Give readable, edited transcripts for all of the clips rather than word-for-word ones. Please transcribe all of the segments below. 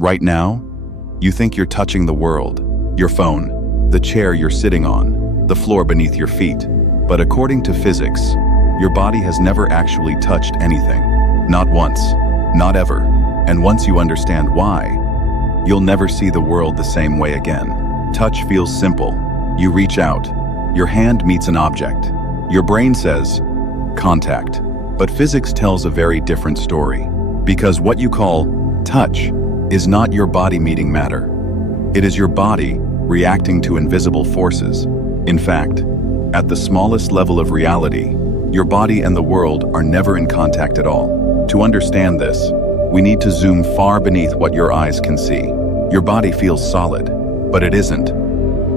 Right now, you think you're touching the world, your phone, the chair you're sitting on, the floor beneath your feet. But according to physics, your body has never actually touched anything. Not once, not ever. And once you understand why, you'll never see the world the same way again. Touch feels simple. You reach out. Your hand meets an object. Your brain says, contact. But physics tells a very different story. Because what you call touch is not your body meeting matter. It is your body reacting to invisible forces. In fact, at the smallest level of reality, your body and the world are never in contact at all. To understand this, we need to zoom far beneath what your eyes can see. Your body feels solid, but it isn't.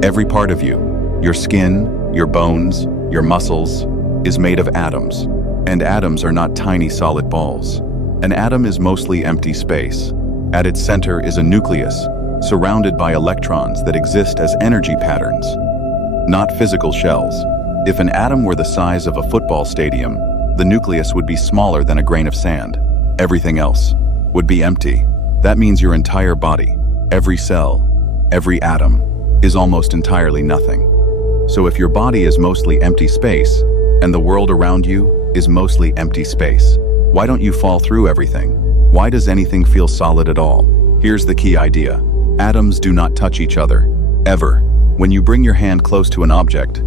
Every part of you, your skin, your bones, your muscles, is made of atoms. And atoms are not tiny solid balls. An atom is mostly empty space. At its center is a nucleus, surrounded by electrons that exist as energy patterns, not physical shells. If an atom were the size of a football stadium, the nucleus would be smaller than a grain of sand. Everything else would be empty. That means your entire body, every cell, every atom, is almost entirely nothing. So if your body is mostly empty space, and the world around you is mostly empty space, why don't you fall through everything? Why does anything feel solid at all? Here's the key idea. Atoms do not touch each other, ever. When you bring your hand close to an object,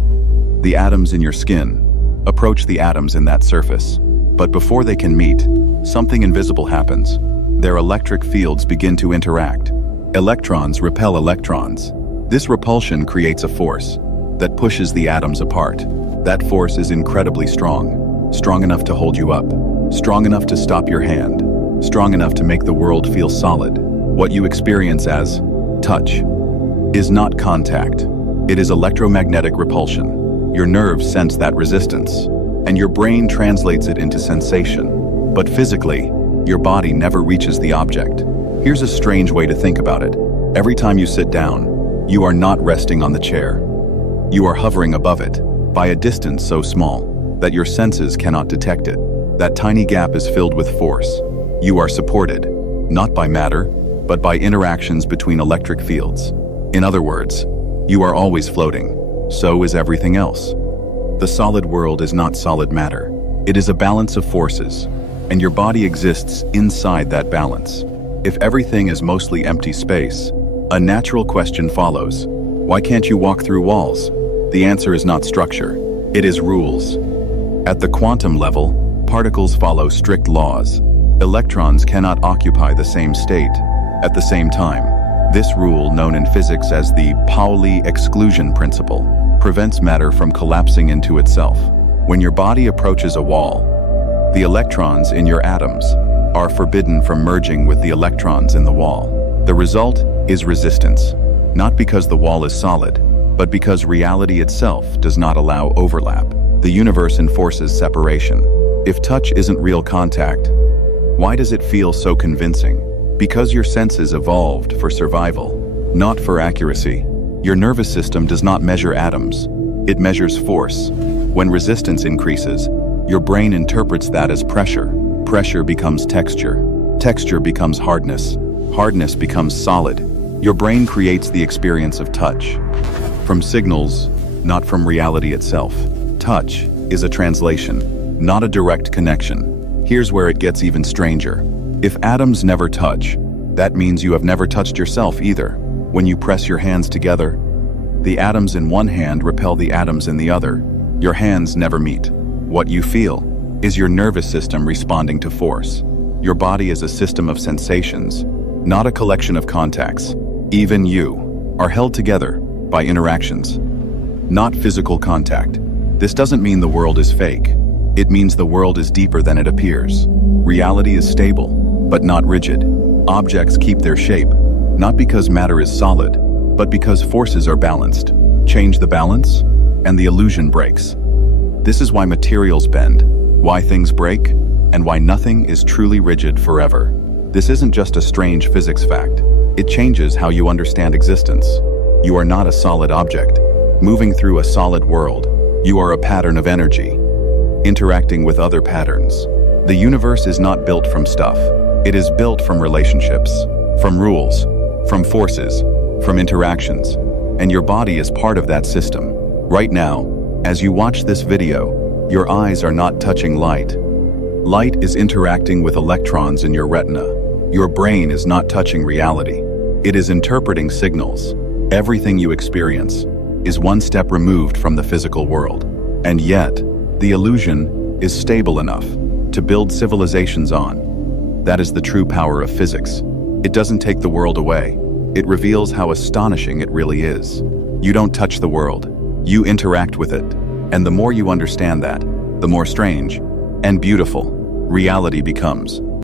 the atoms in your skin approach the atoms in that surface. But before they can meet, something invisible happens. Their electric fields begin to interact. Electrons repel electrons. This repulsion creates a force that pushes the atoms apart. That force is incredibly strong, strong enough to hold you up, strong enough to stop your hand, strong enough to make the world feel solid. What you experience as touch is not contact. It is electromagnetic repulsion. Your nerves sense that resistance, and your brain translates it into sensation. But physically, your body never reaches the object. Here's a strange way to think about it. Every time you sit down, you are not resting on the chair. You are hovering above it, by a distance so small that your senses cannot detect it. That tiny gap is filled with force. You are supported, not by matter, but by interactions between electric fields. In other words, you are always floating. So is everything else. The solid world is not solid matter. It is a balance of forces, and your body exists inside that balance. If everything is mostly empty space, a natural question follows. Why can't you walk through walls? The answer is not structure. It is rules. At the quantum level, particles follow strict laws. Electrons cannot occupy the same state at the same time. This rule, known in physics as the Pauli exclusion principle, prevents matter from collapsing into itself. When your body approaches a wall, the electrons in your atoms are forbidden from merging with the electrons in the wall. The result is resistance, not because the wall is solid, but because reality itself does not allow overlap. The universe enforces separation. If touch isn't real contact, why does it feel so convincing? Because your senses evolved for survival, not for accuracy. Your nervous system does not measure atoms. It measures force. When resistance increases, your brain interprets that as pressure. Pressure becomes texture. Texture becomes hardness. Hardness becomes solid. Your brain creates the experience of touch from signals, not from reality itself. Touch is a translation, not a direct connection. Here's where it gets even stranger. If atoms never touch, that means you have never touched yourself either. When you press your hands together, the atoms in one hand repel the atoms in the other. Your hands never meet. What you feel is your nervous system responding to force. Your body is a system of sensations, not a collection of contacts. Even you are held together by interactions, not physical contact. This doesn't mean the world is fake. It means the world is deeper than it appears. Reality is stable, but not rigid. Objects keep their shape, not because matter is solid, but because forces are balanced. Change the balance, and the illusion breaks. This is why materials bend, why things break, and why nothing is truly rigid forever. This isn't just a strange physics fact. It changes how you understand existence. You are not a solid object, moving through a solid world. You are a pattern of energy, interacting with other patterns. The universe is not built from stuff. It is built from relationships. from rules, from forces, from interactions. And your body is part of that system. Right now, as you watch this video, your eyes are not touching light. Light is interacting with electrons in your retina. Your brain is not touching reality. It is interpreting signals. Everything you experience is one step removed from the physical world. And yet, the illusion is stable enough to build civilizations on. That is the true power of physics. It doesn't take the world away. It reveals how astonishing it really is. You don't touch the world. You interact with it. And the more you understand that, the more strange and beautiful reality becomes.